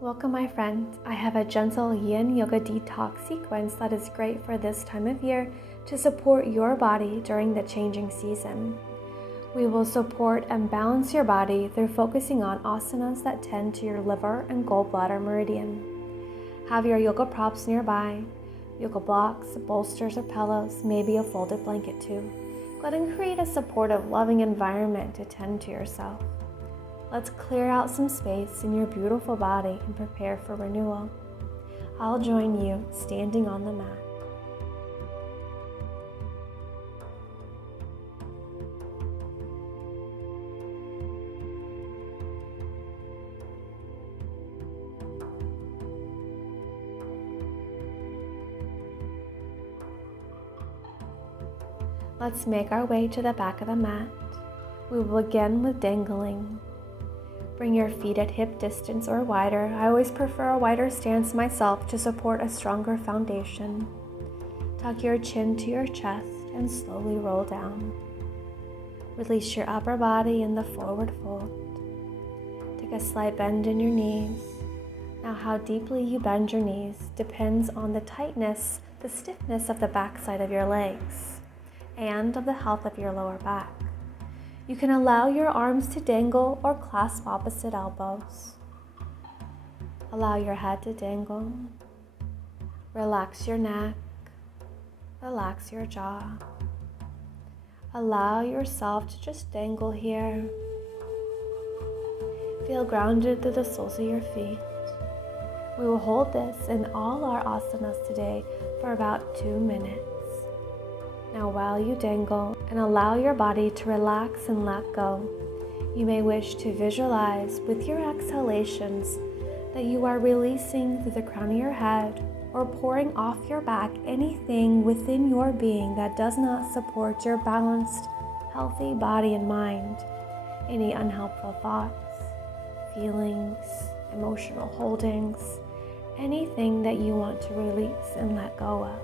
Welcome my friends. I have a gentle Yin Yoga Detox sequence that is great for this time of year to support your body during the changing season. We will support and balance your body through focusing on asanas that tend to your liver and gallbladder meridian. Have your yoga props nearby, yoga blocks, bolsters or pillows, maybe a folded blanket too. Go ahead and create a supportive, loving environment to tend to yourself. Let's clear out some space in your beautiful body and prepare for renewal. I'll join you standing on the mat. Let's make our way to the back of the mat. We will begin with dangling. Bring your feet at hip distance or wider. I always prefer a wider stance myself to support a stronger foundation. Tuck your chin to your chest and slowly roll down. Release your upper body in the forward fold. Take a slight bend in your knees. Now how deeply you bend your knees depends on the tightness, the stiffness of the backside of your legs and of the health of your lower back. You can allow your arms to dangle or clasp opposite elbows. Allow your head to dangle. Relax your neck. Relax your jaw. Allow yourself to just dangle here. Feel grounded through the soles of your feet. We will hold this in all our asanas today for about 2 minutes. Now while you dangle and allow your body to relax and let go, you may wish to visualize with your exhalations that you are releasing through the crown of your head or pouring off your back anything within your being that does not support your balanced, healthy body and mind. Any unhelpful thoughts, feelings, emotional holdings, anything that you want to release and let go of.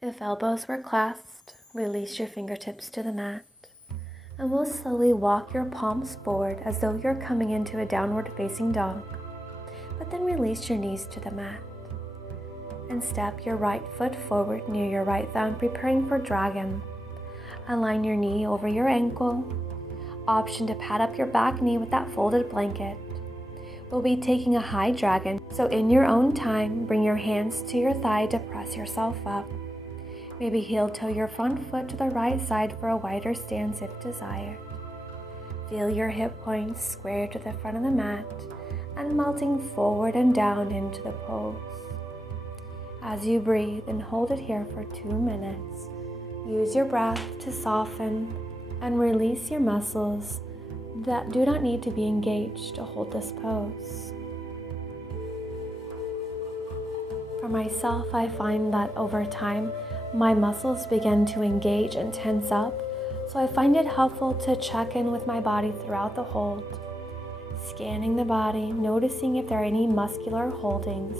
If elbows were clasped, release your fingertips to the mat, and we'll slowly walk your palms forward as though you're coming into a downward facing dog, but then release your knees to the mat, and step your right foot forward near your right thumb, preparing for dragon. Align your knee over your ankle, option to pad up your back knee with that folded blanket. We'll be taking a high dragon, so in your own time, bring your hands to your thigh to press yourself up. Maybe heel toe your front foot to the right side for a wider stance if desired. Feel your hip points square to the front of the mat and melting forward and down into the pose. As you breathe and hold it here for 2 minutes, use your breath to soften and release your muscles that do not need to be engaged to hold this pose. For myself, I find that over time, my muscles begin to engage and tense up, so I find it helpful to check in with my body throughout the hold, scanning the body, noticing if there are any muscular holdings,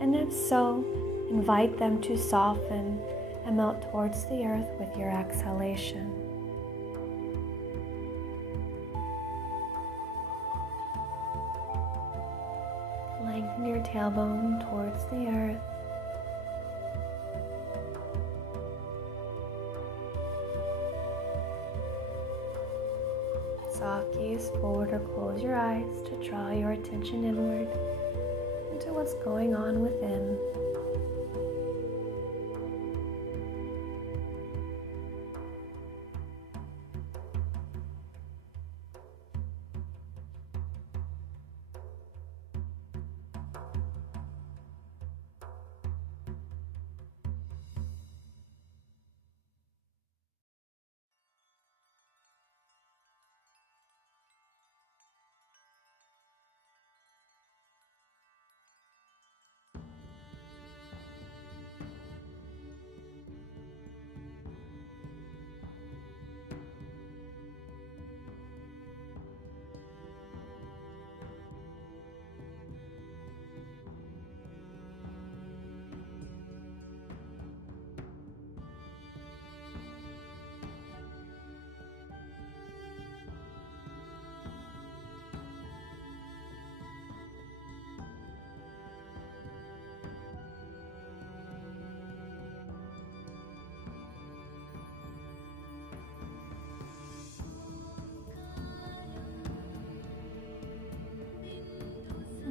and if so, invite them to soften and melt towards the earth with your exhalation. Lengthen your tailbone towards the earth. Soft gaze forward or close your eyes to draw your attention inward and to what's going on within.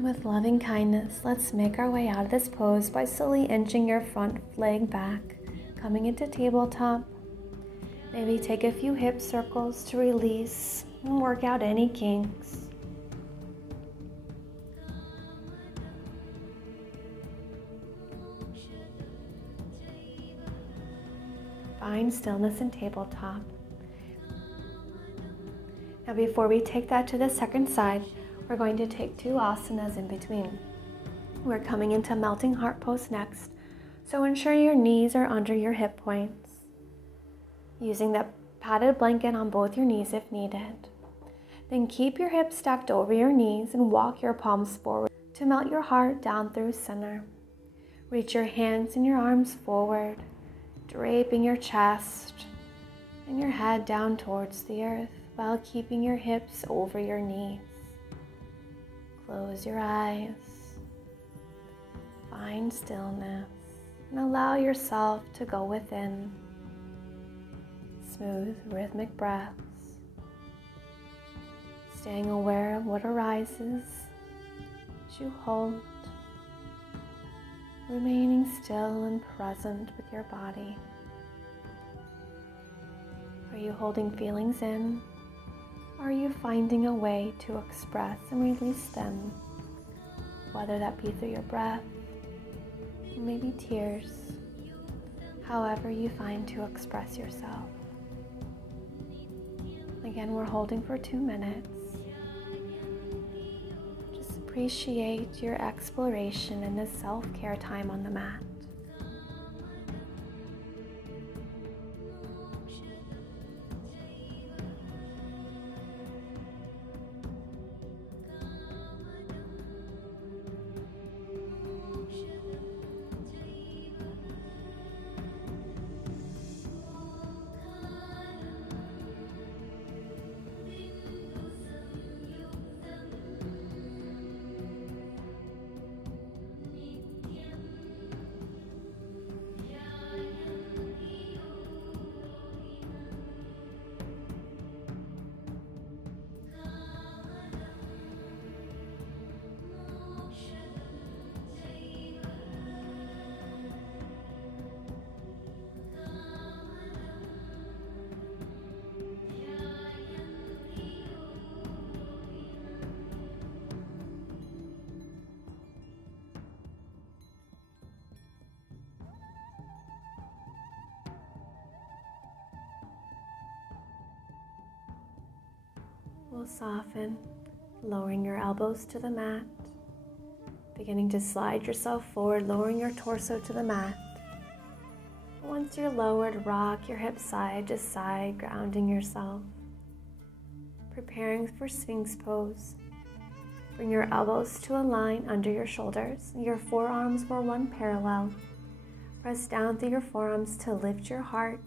With loving kindness, let's make our way out of this pose by slowly inching your front leg back, coming into tabletop. Maybe take a few hip circles to release and work out any kinks. Find stillness in tabletop. Now before we take that to the second side, we're going to take 2 asanas in between. We're coming into melting heart pose next, so ensure your knees are under your hip points, using the padded blanket on both your knees if needed. Then keep your hips stacked over your knees and walk your palms forward to melt your heart down through center. Reach your hands and your arms forward, draping your chest and your head down towards the earth while keeping your hips over your knees. Close your eyes, find stillness, and allow yourself to go within. Smooth, rhythmic breaths, staying aware of what arises as you hold, remaining still and present with your body. Are you holding feelings in? Are you finding a way to express and release them? Whether that be through your breath, or maybe tears, however you find to express yourself. Again, we're holding for 2 minutes. Just appreciate your exploration and this self-care time on the mat. We'll soften, lowering your elbows to the mat, beginning to slide yourself forward, lowering your torso to the mat. Once you're lowered, rock your hips side to side, grounding yourself. Preparing for Sphinx pose. Bring your elbows to a line under your shoulders. Your forearms will run parallel. Press down through your forearms to lift your heart.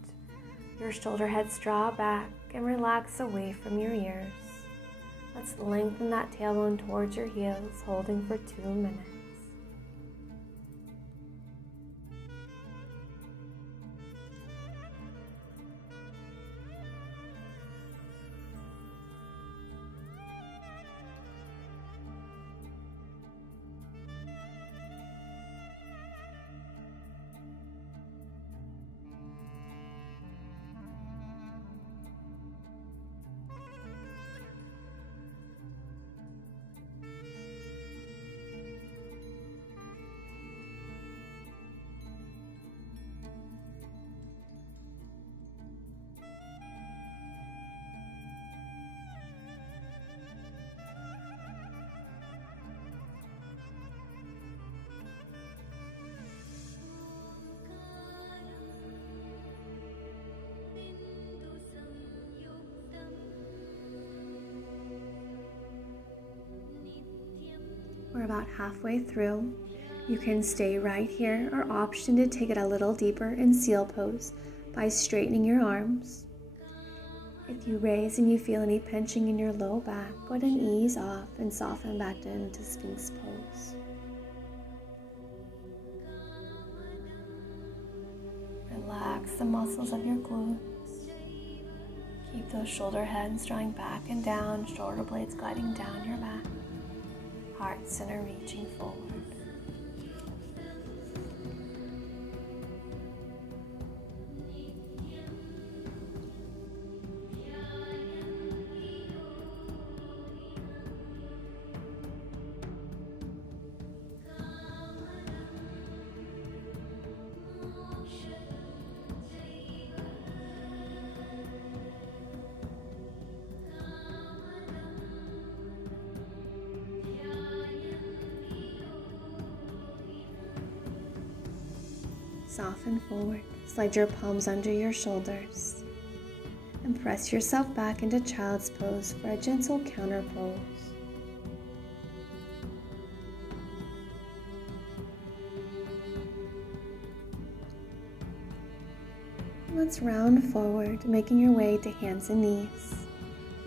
Your shoulder heads draw back and relax away from your ears. Let's lengthen that tailbone towards your heels, holding for 2 minutes. We're about halfway through. You can stay right here or option to take it a little deeper in seal pose by straightening your arms. If you raise and you feel any pinching in your low back, go ahead and ease off and soften back into Sphinx pose. Relax the muscles of your glutes. Keep those shoulder heads drawing back and down, shoulder blades gliding down your back, heart center reaching forward. Soften forward, slide your palms under your shoulders, and press yourself back into child's pose for a gentle counter pose. Let's round forward, making your way to hands and knees.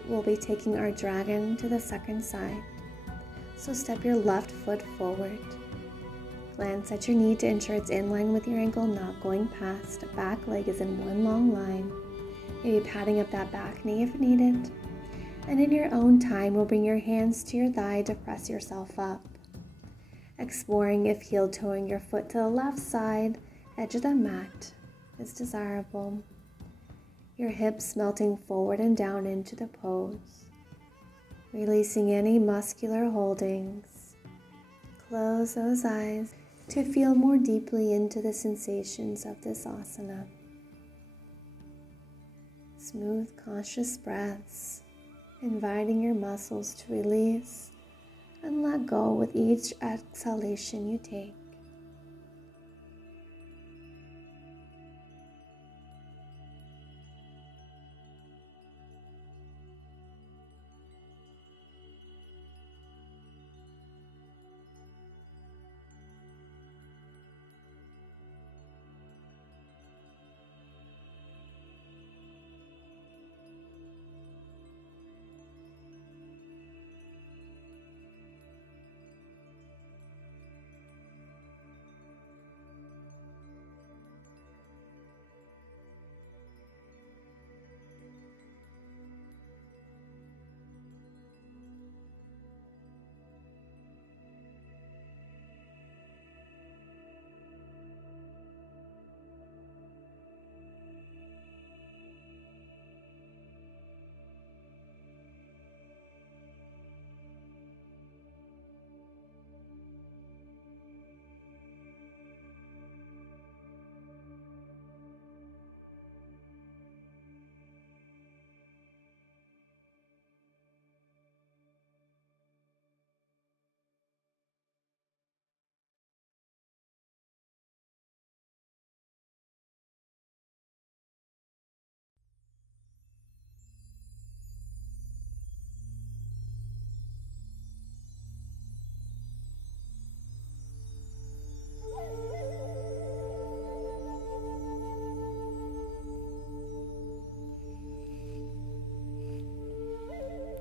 We'll be taking our dragon to the second side. So step your left foot forward. Glance at your knee to ensure it's in line with your ankle, not going past. Back leg is in one long line. Maybe patting up that back knee if needed. And in your own time, we'll bring your hands to your thigh to press yourself up. Exploring if heel toeing your foot to the left side, edge of the mat is desirable. Your hips melting forward and down into the pose. Releasing any muscular holdings. Close those eyes to feel more deeply into the sensations of this asana. Smooth, conscious breaths, inviting your muscles to release and let go with each exhalation you take.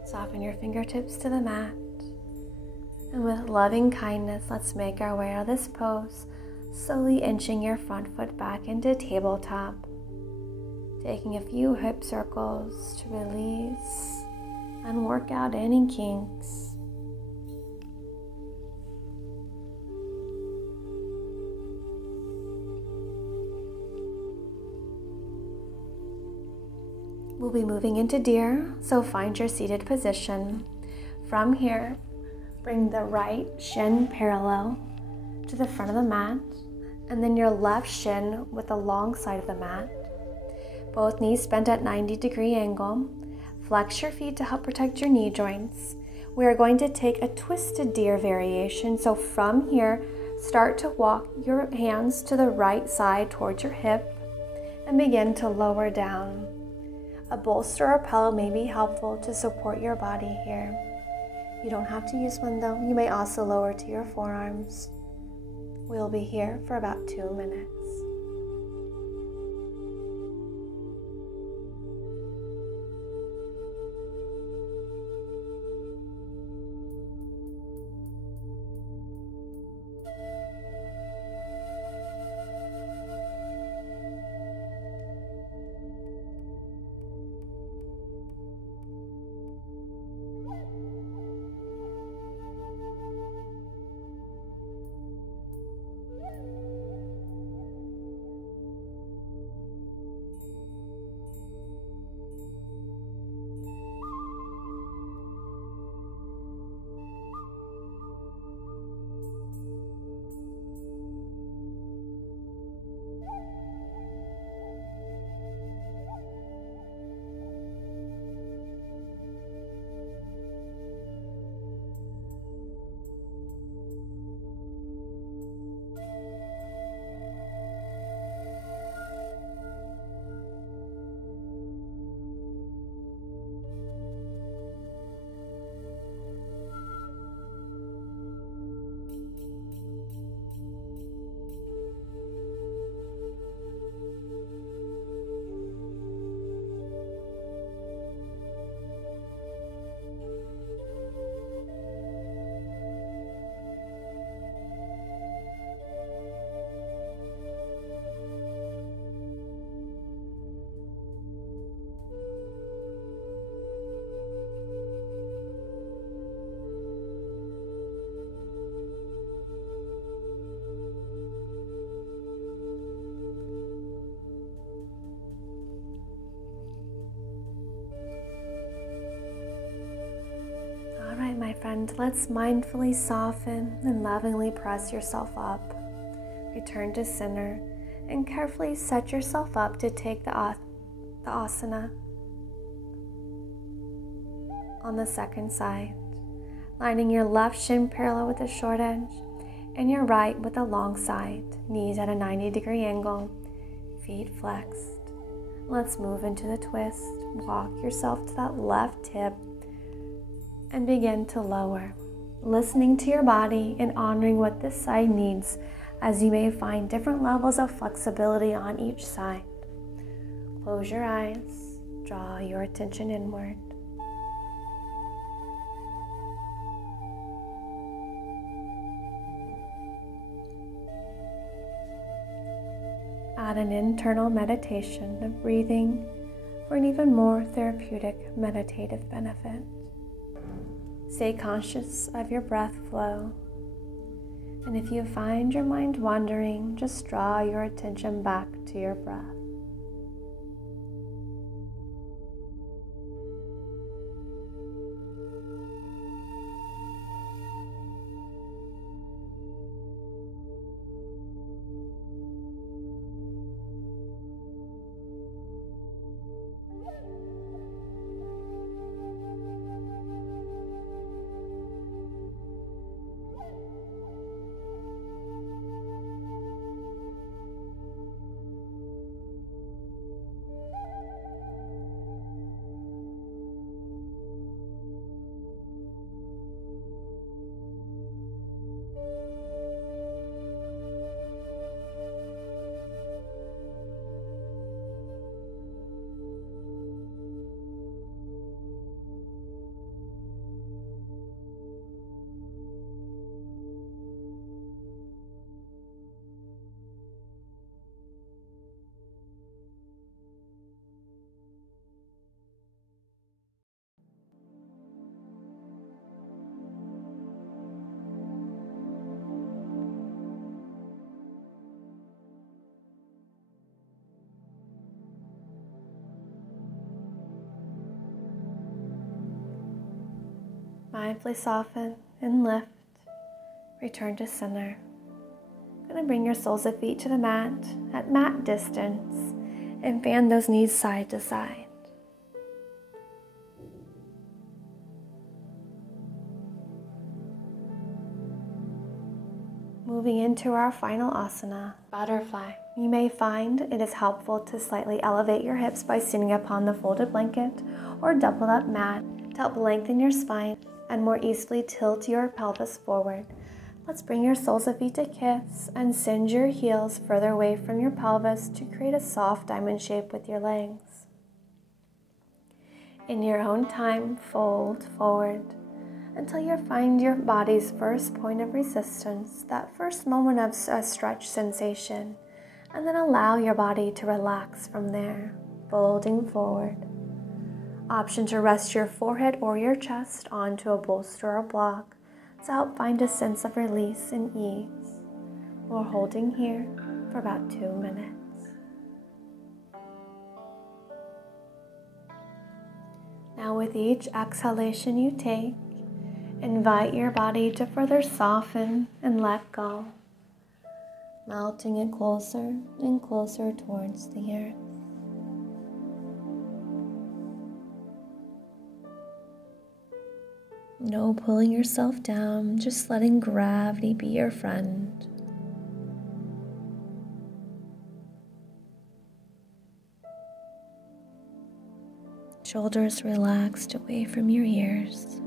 Soften your fingertips to the mat. And with loving kindness, let's make our way out of this pose, slowly inching your front foot back into tabletop. Taking a few hip circles to release and work out any kinks. We'll be moving into deer, so find your seated position. From here, bring the right shin parallel to the front of the mat, and then your left shin with the long side of the mat. Both knees bent at 90-degree angle. Flex your feet to help protect your knee joints. We are going to take a twisted deer variation. So from here, start to walk your hands to the right side towards your hip and begin to lower down. A bolster or pillow may be helpful to support your body here. You don't have to use one though. You may also lower to your forearms. We'll be here for about 2 minutes. Alright, my friend, let's mindfully soften and lovingly press yourself up. Return to center and carefully set yourself up to take the asana on the second side, lining your left shin parallel with the short edge and your right with the long side, knees at a 90-degree angle, feet flexed. Let's move into the twist. Walk yourself to that left hip and begin to lower, listening to your body and honoring what this side needs, as you may find different levels of flexibility on each side. Close your eyes, draw your attention inward. Add an internal meditation of breathing for an even more therapeutic meditative benefit. Stay conscious of your breath flow. And if you find your mind wandering, just draw your attention back to your breath. Mindfully soften and lift. Return to center. I'm going to bring your soles of feet to the mat at mat distance and fan those knees side to side. Moving into our final asana, butterfly. You may find it is helpful to slightly elevate your hips by sitting upon the folded blanket or doubled up mat to help lengthen your spine and more easily tilt your pelvis forward, let's bring your soles of feet to kiss and send your heels further away from your pelvis to create a soft diamond shape with your legs. In your own time, fold forward until you find your body's first point of resistance, that first moment of a stretch sensation, and then allow your body to relax from there, folding forward. Option to rest your forehead or your chest onto a bolster or block to help find a sense of release and ease. We're holding here for about 2 minutes. Now with each exhalation you take, invite your body to further soften and let go, melting it closer and closer towards the earth. No pulling yourself down, just letting gravity be your friend. Shoulders relaxed away from your ears.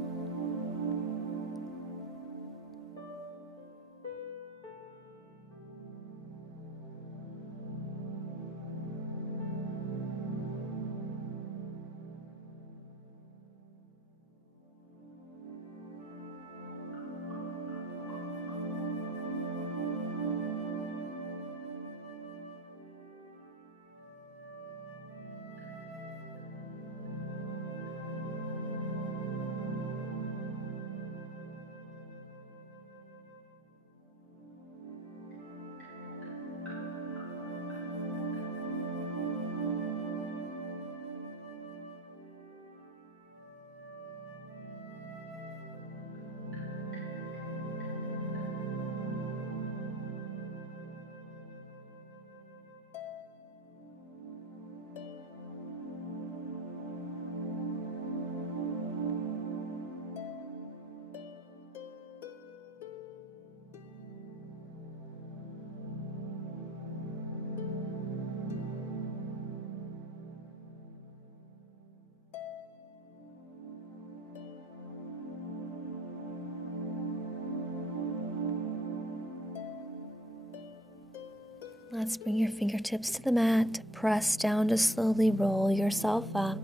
Let's bring your fingertips to the mat. Press down to slowly roll yourself up.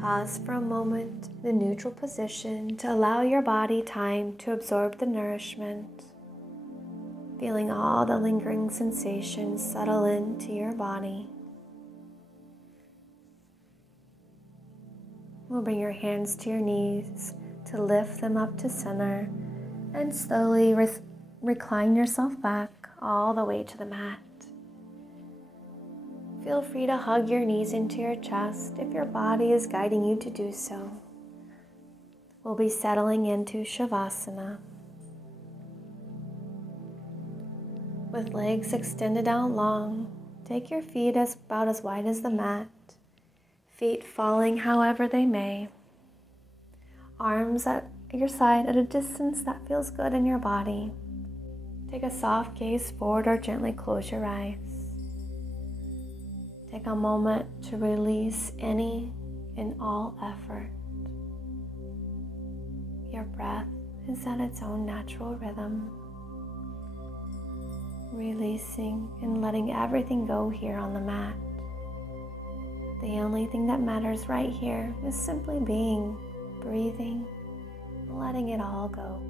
Pause for a moment in a neutral position to allow your body time to absorb the nourishment. Feeling all the lingering sensations settle into your body. We'll bring your hands to your knees to lift them up to center and slowly recline yourself back all the way to the mat. Feel free to hug your knees into your chest if your body is guiding you to do so. We'll be settling into Shavasana. With legs extended out long, take your feet about as wide as the mat, feet falling however they may. Arms at your side at a distance that feels good in your body. Take a soft gaze forward or gently close your eyes. Take a moment to release any and all effort. Your breath is at its own natural rhythm. Releasing and letting everything go here on the mat. The only thing that matters right here is simply being, breathing, letting it all go.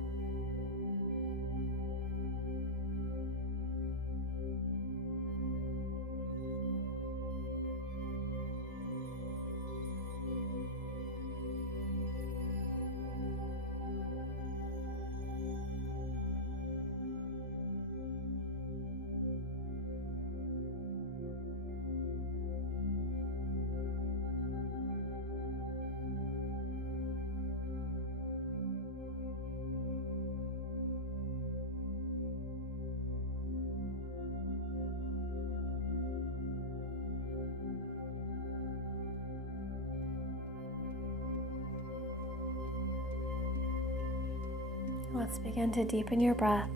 Let's begin to deepen your breath,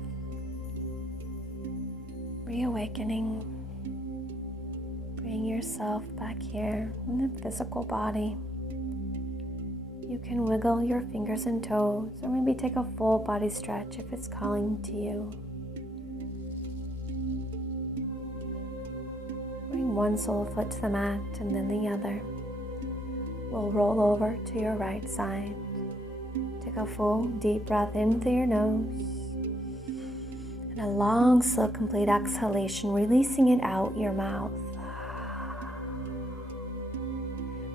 reawakening, bring yourself back here in the physical body. You can wiggle your fingers and toes, or maybe take a full body stretch if it's calling to you. Bring one sole foot to the mat and then the other. We'll roll over to your right side. Take a full deep breath in through your nose. And a long, slow, complete exhalation, releasing it out your mouth.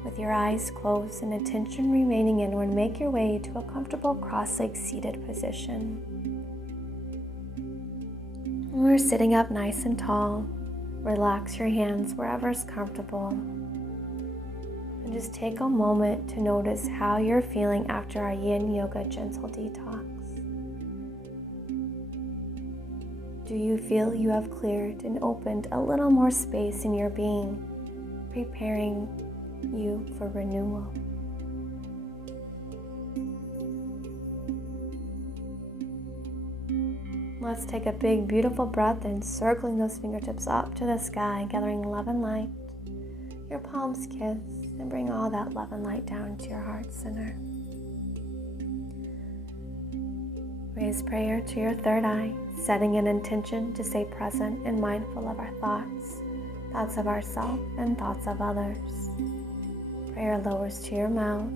With your eyes closed and attention remaining inward, make your way to a comfortable cross-legged seated position. When we're sitting up nice and tall, relax your hands wherever's comfortable. And just take a moment to notice how you're feeling after our Yin Yoga Gentle Detox. Do you feel you have cleared and opened a little more space in your being, preparing you for renewal? Let's take a big, beautiful breath in, circling those fingertips up to the sky, gathering love and light. Your palms kiss, and bring all that love and light down to your heart center. Raise prayer to your third eye, setting an intention to stay present and mindful of our thoughts of ourselves and thoughts of others. Prayer lowers to your mouth,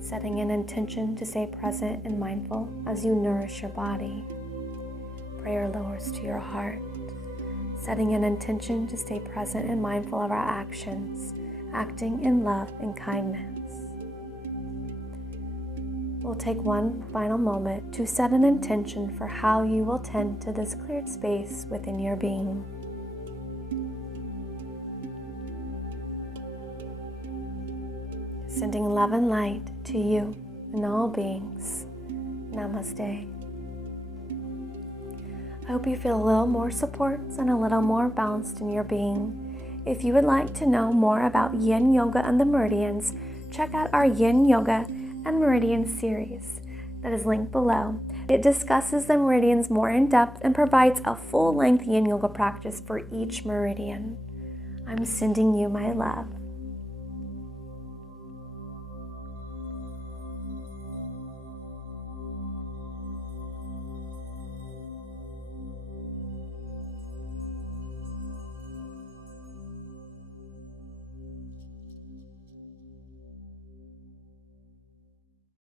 setting an intention to stay present and mindful as you nourish your body. Prayer lowers to your heart, setting an intention to stay present and mindful of our actions, acting in love and kindness. We'll take one final moment to set an intention for how you will tend to this cleared space within your being. Sending love and light to you and all beings. Namaste. I hope you feel a little more support and a little more balanced in your being. If you would like to know more about Yin Yoga and the meridians, check out our Yin Yoga and Meridians series that is linked below. It discusses the meridians more in depth and provides a full-length Yin Yoga practice for each meridian. I'm sending you my love.